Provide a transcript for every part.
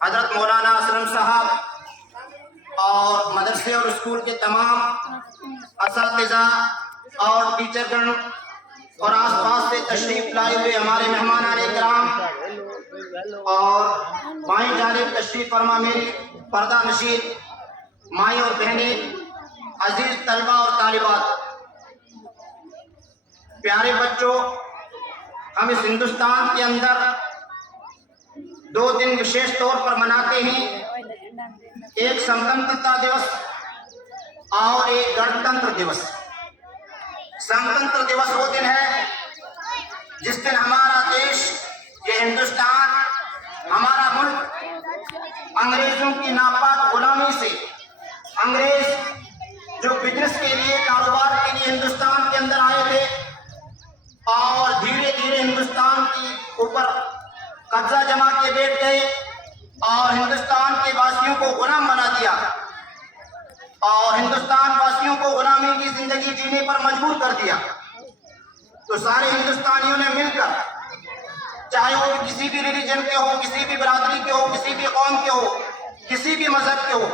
हजरत मौलाना असलम साहब और मदरसे और स्कूल के तमाम असातिज़ा और टीचरगण और आसपास से तशरीफ लाए हुए हमारे मेहमान इकराम और माई जानिब तशरीफ फरमा मेरी पर्दा नशीन माई और बहनें, अजीज तलबा और तालिबात, प्यारे बच्चों, हम इस हिंदुस्तान के अंदर 2 दिन विशेष तौर पर मनाते हैं। एक स्वतंत्रता दिवस और एक गणतंत्र दिवस। स्वतंत्र दिवस वो दिन है जिस दिन हमारा देश, ये हिंदुस्तान, हमारा मुल्क अंग्रेजों की नापाक गुलामी से, अंग्रेज जो बिजनेस के लिए, कारोबार के लिए हिंदुस्तान के अंदर आए थे और धीरे धीरे हिंदुस्तान के ऊपर कब्जा जमा के बैठ गए और हिंदुस्तान के वासियों को गुलाम बना दिया और हिंदुस्तान वासियों को गुलामी की जिंदगी जीने पर मजबूर कर दिया। तो सारे हिंदुस्तानियों ने मिलकर, चाहे वो किसी भी रिलीजन के हो, किसी भी बरादरी के हो, किसी भी कौम के हो, किसी भी मजहब के हो,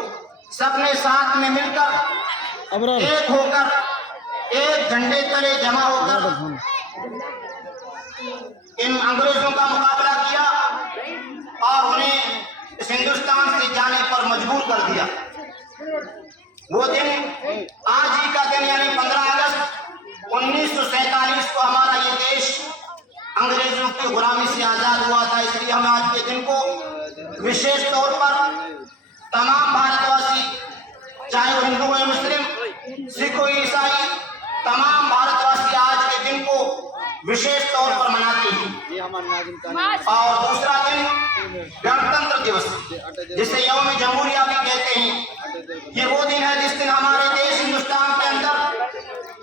सबने साथ में मिलकर एक होकर, एक झंडे तले जमा होकर इन अंग्रेजों का मुकाबला किया और उन्हें इस हिंदुस्तान से जाने पर मजबूर कर दिया। वो दिन आज ही का दिन यानी 15 अगस्त 1947 को हमारा ये देश अंग्रेजों की गुलामी से आजाद हुआ था। इसलिए हम आज के दिन को विशेष तौर पर तमाम भारतवासी, चाहे वो हिंदू हो, मुस्लिम, सिख हो, ईसाई, तमाम भारतवासी आज के दिन को विशेष तौर पर मनाते हैं। और दूसरा दिन गणतंत्र दिवस, जिसे यौम जमहूरिया भी कहते हैं। ये वो दिन है जिस दिन हमारे देश हिंदुस्तान के अंदर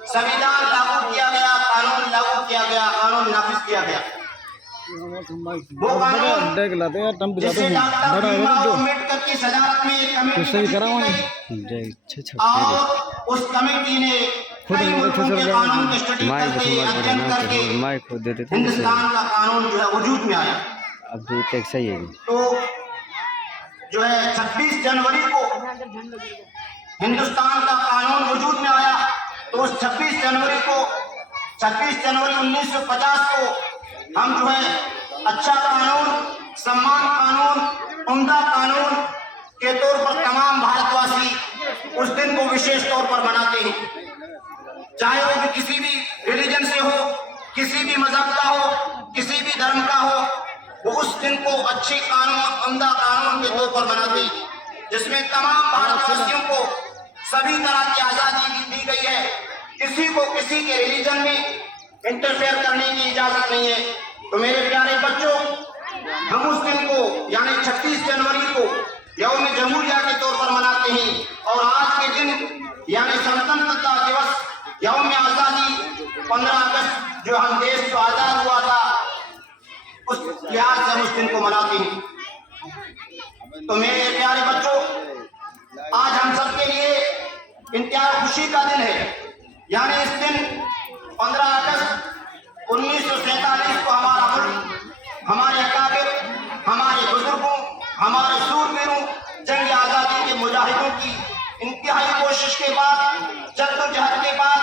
संविधान लागू किया गया, कानून लागू किया गया, कानून नाफिज किया गया। वो कानून जिसे डॉक्टर भीमराव अम्बेडकर की सदारत में एक कमेटी और उस कमेटी ने कई मुल्कों के कानून की स्टडी करके, अध्ययन करके हिंदुस्तान का कानून जो है वजूद में आया। अब तो सही है। तो जो है 26 जनवरी को हिंदुस्तान का कानून वजूद में आया। तो उस 26 जनवरी 1950 को हम जो है अच्छा कानून, सम्मान कानून, उम्दा कानून के तौर पर तमाम भारतवासी उस दिन को विशेष तौर पर मनाते हैं। चाहे वो भी किसी भी रिलीजन से हो, किसी भी मजहब का हो, किसी भी धर्म का हो, वो उस दिन को अच्छे कानून, उम्दा कानून के तौर पर मनाते हैं, जिसमें तमाम भारतवासियों को सभी तरह की आज़ादी दी गई है। किसी को किसी के रिलीजन में इंटरफेयर करने की इजाजत नहीं है। तो मेरे प्यारे बच्चों, हम उस दिन को यानी 26 जनवरी को यौम जमहूरिया के तौर पर मनाते हैं। और आज के दिन यानी स्वतंत्रता दिवस, यौम आज़ादी, 15 अगस्त जो हम देश को आज़ाद हुआ था, उस लिहाज से हम उस दिन को मनाते हैं। तो मेरे प्यारे बच्चों, आज हम सबके लिए इंतहाई खुशी का दिन है। यानी इस दिन 15 अगस्त 1947 को हमारा मुल्क, हमारे अकाबिर, हमारे बुजुर्गों, हमारे सूरवीरों, जंग आज़ादी के मुजाहिदों की इंतहाई कोशिश के बाद, जद्दोजहद के बाद,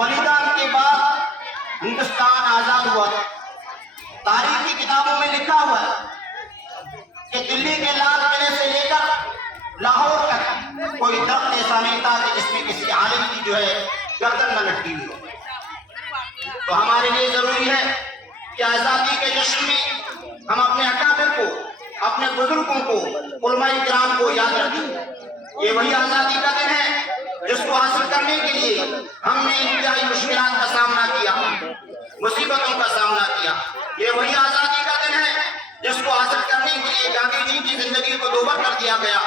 बलिदान के बाद हिंदुस्तान आज़ाद हुआ। तारीख की किताबों में लिखा हुआ है कि दिल्ली के लाल किले से लेकर लाहौर तक कोई दर्द ऐसा नहीं था कि जिसमें किसी आलिम की जो है गर्दन न लटकी हुई हो। तो हमारे लिए जरूरी है कि आज़ादी के जश्न में हम अपने अकाबिर को, अपने बुजुर्गों को, उलमाए किराम को याद रखें। ये वही आज़ादी का दिन है जिसको हासिल करने के लिए हमने इंतहाई मुश्किलात का सामना किया, मुसीबतों का सामना किया। ये वही आज़ादी का दिन है जिसको हासिल करने के लिए गांधी जी की जिंदगी को दोबर कर दिया गया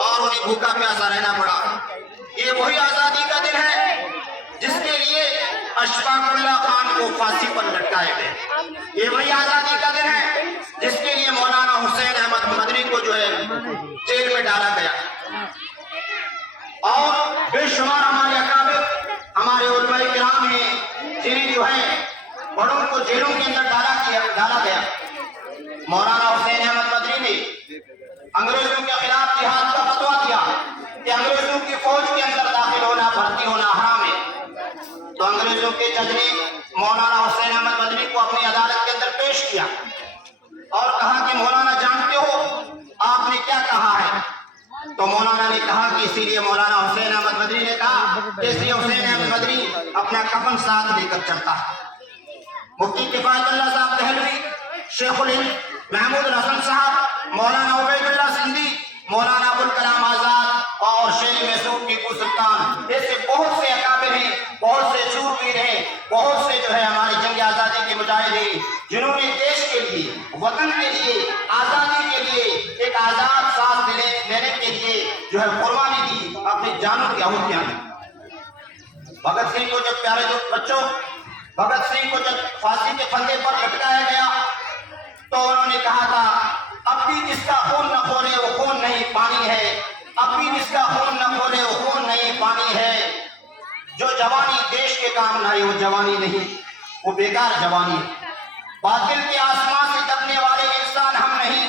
और उन्हें भूखा प्यासा रहना पड़ा। ये वही आज़ादी का दिन है जिसके लिए अशफाकुल्लाह खान को फांसी पर लटकाया गया। ये वही आज़ादी का दिन है जिसके लिए मौलाना हुसैन अहमद मदनी को जो है जेल में डाला गया। और बेशुमार हमारे अकाबिर, हमारे उलमाए किराम हैं जिन्हें जो है बड़ों को जेलों के अंदर डाला गया। मौलाना हुसैन अहमद मदनी ने अंग्रेजों के खिलाफ जिहाद का फतवा दिया कि अंग्रेजों की फौज के अंदर दाखिल होना, भर्ती होना हराम है। तो अंग्रेजों के जज ने मौलाना हुसैन अहमद मदनी को अपनी अदालत के अंदर पेश किया और कहा कि मौलाना जानते हो आपने क्या कहा है? तो मौलाना ने कहा कि इसीलिए मौलाना हुसैन अहमद मदनी ने कहा इसलिए हुसैन अहमद मदनी अपना कफन साथ लेकर चलता है। मुफ्ती किफायतुल्लाह साहब दहलवी, शेखुल हिंद महमूद हसन साहब, मौलाना उबैदुल्लाह सिंधी, मौलाना अबुल कलाम आजाद और शेर मैसूर टीपू सुल्तान, ऐसे बहुत से अकाबिर हैं, बहुत से शूरवीर हैं, बहुत से जो है हमारे जंग आज़ादी के मुजाहिदीन जिन्होंने देश के लिए, वतन के लिए, आज़ादी के लिए, एक आज़ाद सांस लेने के लिए जो है कुर्बानी दी, अपनी जानों की आहुतियां दी। भगत सिंह को जब प्यारे जो बच्चों, भगत सिंह को जब फांसी के फंदे पर लटकाया गया तो उन्होंने कहा था अब भी जिसका खून न खोले वो खून नहीं पानी है, अब भी जिसका खून न खोले वो खून नहीं पानी है, जो जवानी देश के काम न आई वो जवानी नहीं, वो बेकार जवानी है। बातिल के आसमान से दबने वाले इंसान हम नहीं,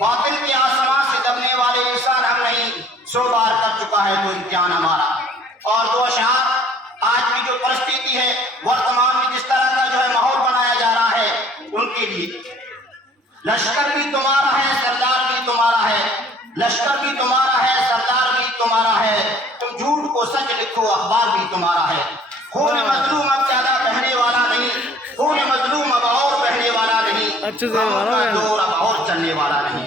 बातिल के आसमान से दबने वाले इंसान हम नहीं, 100 बार कर चुका है तो इम्तिहान हमारा। और दो अशआर, आज की जो परिस्थिति है, वर्तमान में जिस तरह का जो है माहौल बनाया जा रहा है उनके लिए, लश्कर भी तुम्हारा है, सरदार भी तुम्हारा है, लश्कर भी तुम्हारा है, सरदार भी तुम्हारा है, तुम झूठ को सच लिखो अखबार भी तुम्हारा है। खून मजलूम अब ज्यादा बहने वाला नहीं, खून मजलूम अब और बहने वाला नहीं, जोर अब और चलने वाला नहीं।